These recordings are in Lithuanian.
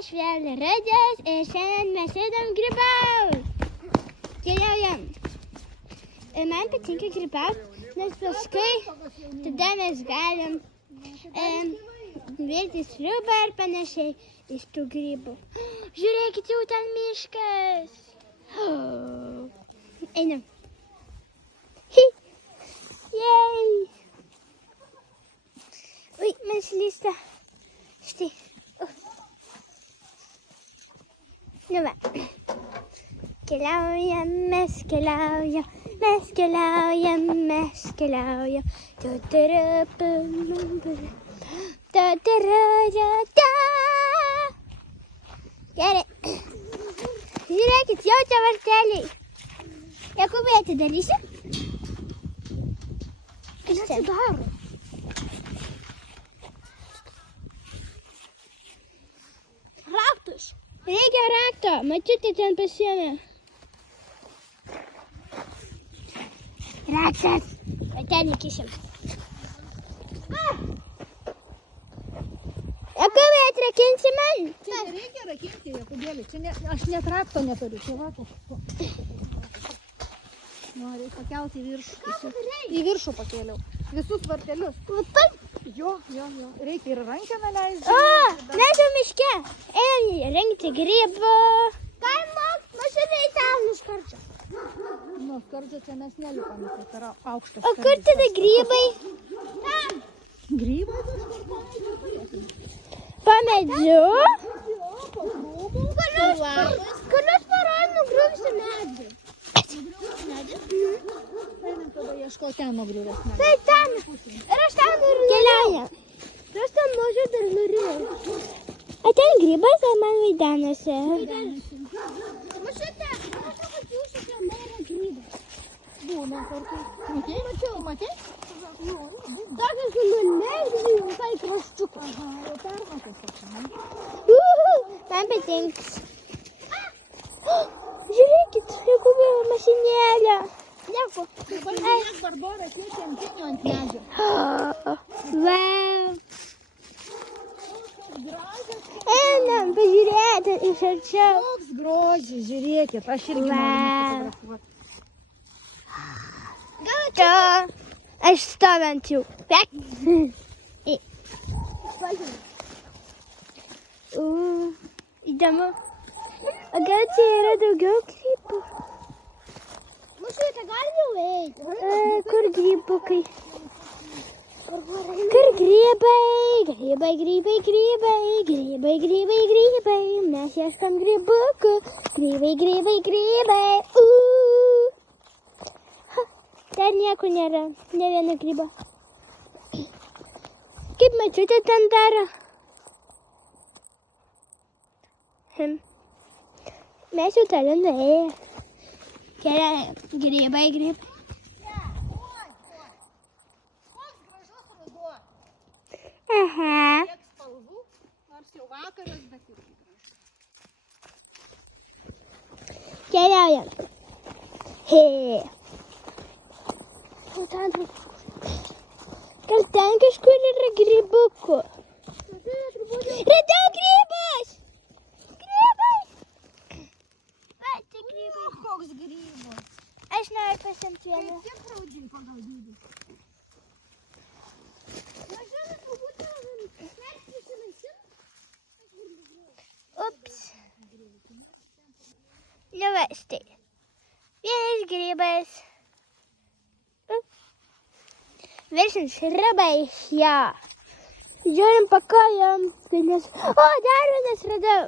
aš vėl Radės ir šiandien mes einam grybaut. Keliaujam. Man patinka grybaut, nes paskui tada mes galim virti sriubą ir panašiai iš tų grybų. Žiūrėkit, jau ten miškas. Einam. Jej. Ui, man slysta. Štai. Nu va. Keliaujam, mes keliaujam. Gerai. Žiūrėkit, jau čia varteliai. Jakubai, atidarysi? Kas čia daro? Raktus. Reikia rakto. Mačiute, ten pasiėmė. Raktas. Ten įkišim. Jakubai, atrakinsi man? Čia nereikia rakinti, Jakubėlį. Aš net rakto neturiu. Čia va kažko. Noriu pakelti į viršų. Į viršų pakėliau. Visus vartelius. Jo. Reikia ir rankeną leisti. O, mes jau miške. Ėjom rinkti grybų. Kaimo mašina į ten nuskardžio. Nu, skardžio čia mes nelipame, tai yra aukštas. O kur tada grybai? Ten. Grybai? Po medžiu? Po krūmų. Kurios parodų nugrūvsi medžių? Einam tada ieškoti ten nugriuvęs medžių. Tai ten. Ir aš ten ir keliauja. Ir aš ten mažiau dar norėjau. O ten grybas, ar man vaidenasi? Mašute, matau, kad jūsų kieme yra grybas. Būna kartais. Matei? Tokias nuleidžiu visai kraščiuką. Aha, jau permatas. Man patinks. Žiūrėkit, Jakubė mašinėlė. Nieko. Pažiūrėk, Barbora, kiek kempinių ant medžio. Vau. Einam pažiūrėti iš arčiau. Koks grožis, žiūrėkit, aš irgi noriu nufotografuoti. Čia aš stovant jau. Įdomu. O gal čia yra daugiau grybų? Mašute, gal jau eiti? Kur grybukai? Kur grybai? Grybai. Mes ieškam grybukų. Grybai. Dar nieko nėra. Ne vieno grybo. Kaip mačiute ten daro? Mes jau toliau nuėję. Keliaujam. Grybai. Aha. Tiek spalvų, nors jau vakaras, bet ir Keliaujam. Gal ten kažkur yra grybukų? Radau grybus! Grybai! Va, čia grybai. koks grybas. Aš noriu pasiimti vieną. Kiek raudžiai pagal dydį? Ups. Nu va, štai. Vienas grybas. Versim sriubą iš jo. Žiūrim pakojom. O, dar vienas radau.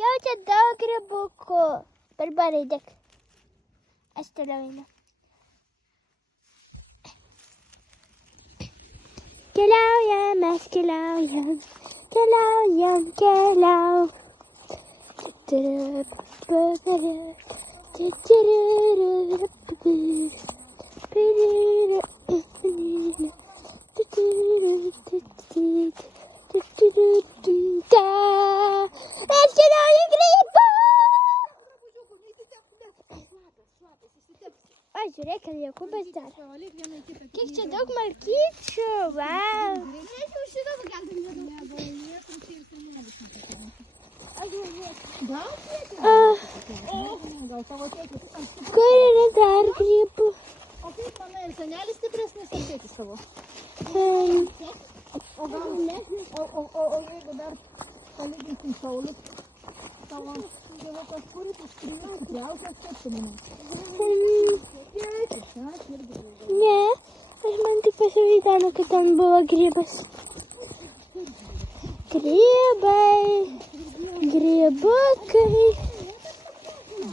Jau čia daug grybukų. Barbarai, dėk. Aš toliau einu. Keliaujam, mes keliaujam. O, žiūrėk, Jokūbas dar. Kiek čia daug malkyčių, vau. Norėčiau šitą pakelti. Gal tėtis? Gal tavo tėtis? Kur yra dar grybų? O kaip manai, ir senelis stipresnis ar tėtis tavo? O gal o jeigu dar palyginsim Saulius, tavo tėvukas kuris iš trijų stipriausias, kaip tu manai? Ne, aš man tik pasivydanu, kad ten buvo grybas. Grybai, grybukai.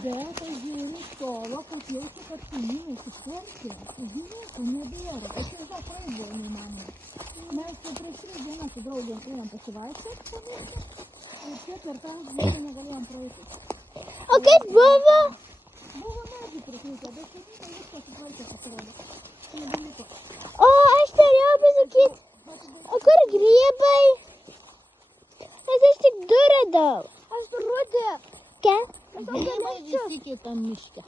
Bet aš žiūriu iš tolo, kad jaučiu, kad kaimynai susitvarkė. Žiūrėk, nebėra. Aš jau žinau, praeidžiau neįmanoma. Mes jau prieš 3 dienas su draugėm einam pasivaikščioti po miestą ir 4 dieną negalėjom praeiti. O kaip buvo? Buvo medžiai prikrypę, bet kaimynai viską sutvarkė pasirodė. Nebeliko. O, aš norėjau pasakyti, o kur grybai? Nes aš tik 2 radau. Aš rudė. Ką? Grybai visi kitam miške.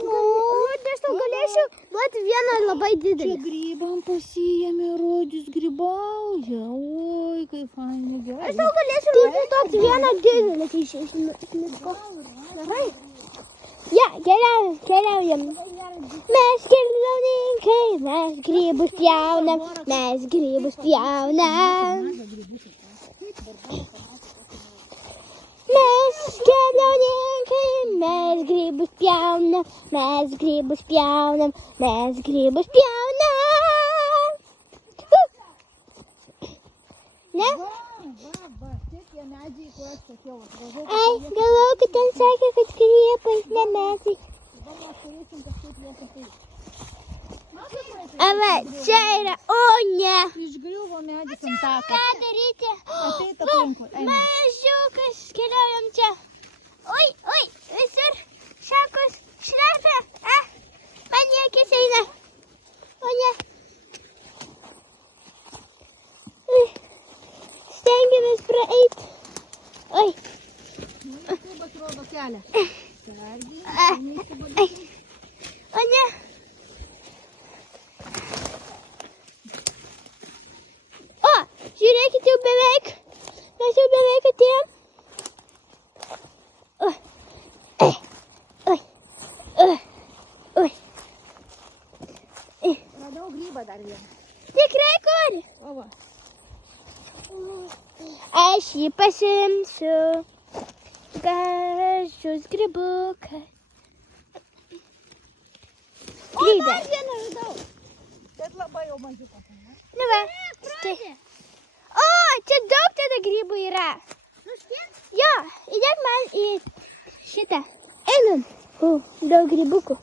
Rudė, aš tau galėčiau duoti vieną labai Čia didelį. grybam pasiėmė, rodys grybauja. Oi, kaip fainai, gerai. Aš tau galėčiau duoti vieną didelį iš miško. Gerai. Ja, keliaujam. Mes keliauninkai, mes grybus pjaunam, mes grybus pjaunam. Mes keliauninkai, mes grybus pjaunam, mes grybus pjaunam, mes grybus pjaunam. Ne? Va, tiek tie medžiai, kur aš sakiau. Ai, galvoju, kad ten sakė, kad grybai, ne medžiai. Dabar mes turėsim kažkaip juos apeiti. Ava, čia yra, o ne. Išgriuvo medis ant tako. Ką daryti? Ateit aplinkui, einam. Mažiukas, keliaujam čia. Oi, visur šakos šlepia. Man į akis eina. O ne. Stengiamės praeiti. Oi. Kubas rodo kelią. O ne. O, žiūrėkit, jau beveik. Mes jau beveik atėjom. Oi. Radau grybą dar vieną. Tikrai kur? O va. Aš jį pasimsiu. Gražus grybukai. Grybė. Dar vieną radau. Bet labai jau mažiukas. Nu va. Štai. O, čia daug tada grybų yra. Jo, įdėk man į šitą. Einam. Daug grybukų.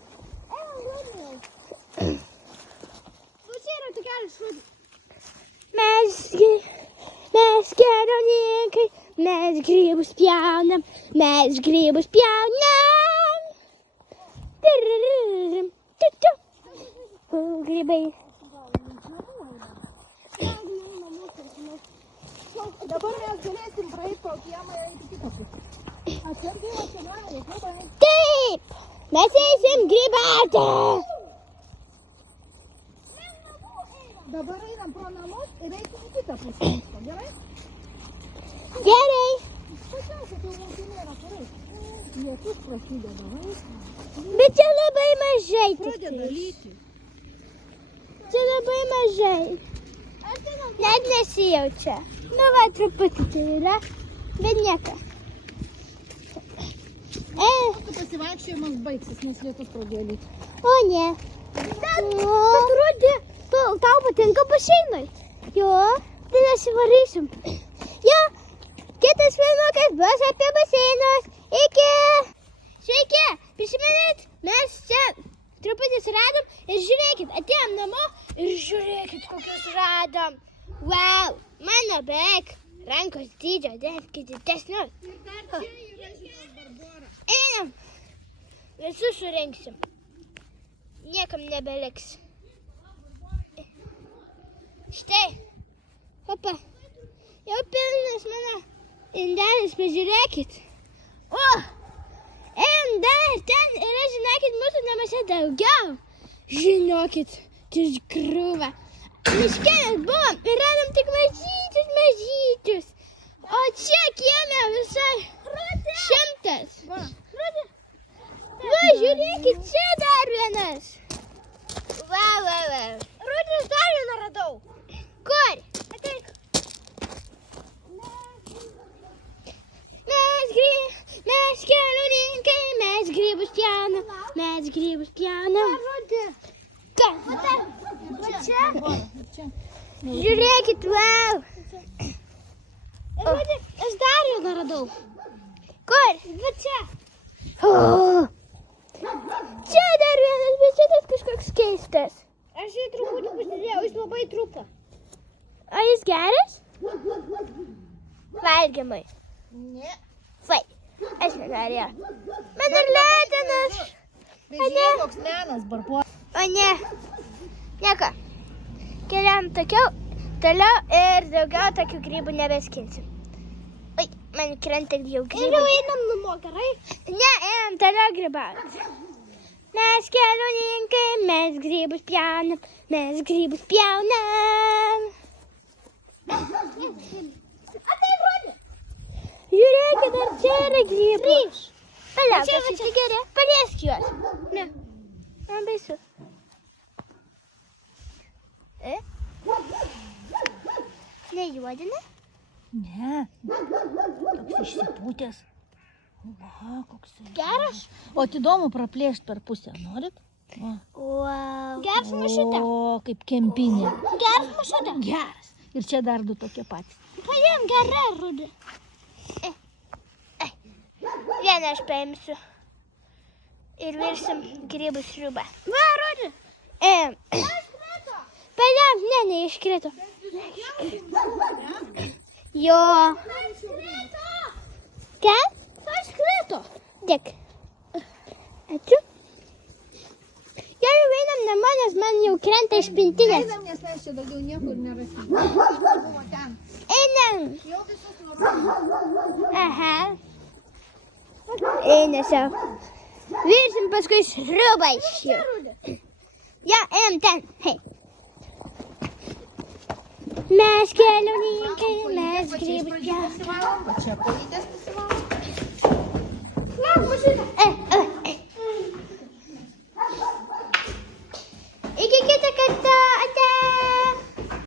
Mes keliauninkai, mes grybus pjaunam, mes grybus pjaunam. Grybai. Dabar mes galėsim praeiti po kiemą ir eiti kitą pusę. Atsargiai atsidarė, grybai. Taip, mes eisim grybauti. Dabar einam pro namus ir eisim į kitą pusę. Gerai? Gerai. Pačiausia, tai mūsų nėra kur eiti. Lietus prasideda, Bet čia labai mažai. pradeda lyti. Čia labai mažai. Net nesijaučia. Nu va, truputį tai yra, bet nieko. Pasivaikščiojimas baigsis, nes lietus pradėjo lyti. O ne. Bet Rudi, tau patinka baseinai? Jo, tai nesivarysim. Jo, kitas filmukas bus apie baseinus. Iki. Sveiki, prisimenat, mes čia truputį radom ir žiūrėkit, atėjom namo ir žiūrėkit, kokius radom. Wow, mano beveik rankos dydžio, netgi didesnius. Einam, visus surinksim. Niekam nebeliks. Štai, opa, jau pilnas mano indelis, pažiūrėkit. O, einam dar ten yra, žinokit, mūsų namuose daugiau. Žinokit, tai krūva. Miške mes buvom ir radom tik mažyčius. O čia kieme visai 100 mes grybus pjaunam. Ką? Va čia. Žiūrėkit, wow. Aš dar vieną radau. Kur? Va čia. Čia dar vienas, bet čia tas kažkoks keistas. Aš jį truputį pasidėjau, jis labai trupa. O jis geras? Valgymai. Ne. Vai, aš nenorėjau. Man ir lėtinas. Bet žiūrėk, koks menas, barbo. O ne. Nieko. Keliam toliau ir daugiau tokių grybų nebeskinsim. Oi, man krenta jau grybų. Ir jau einam namo, gerai? Ne, einam toliau grybauti. Mes keliauninkai, mes grybus pjaunam, mes grybus pjaunam. Žiūrėkit, ar čia yra grybų. Paliauk, aš įsigeriu. Paliesk juos. Ne, man baisu. Nejuodina? Ne. Toks išsipūtęs. Va, koks jis. Geras? O įdomu praplėšti per pusę, norit? Va. Wow. Geras mašutė. O, kaip kempinė. Geras mašutė. Geras. Ir čia dar du tokie patys. Paėm, gerai, rudė. Vieną aš paimsiu. Ir virsim grybų sriubą. Va, rudė. Paėm, ne, neiškrito. Jo. Ką? Iškrito. Dėk. Ačiū. Gerai, einam namo, nes man jau krenta iš pintinės. Einam, nes mes čia daugiau niekur nerasim. Buvo ten. Einam. Jau visus nuo. Aha. Eina savo. Virsim paskui sriubą iš jų. Ja, einam ten. Hei. Mes keliauninkai, mes grybus pjaunam. Čia kojytės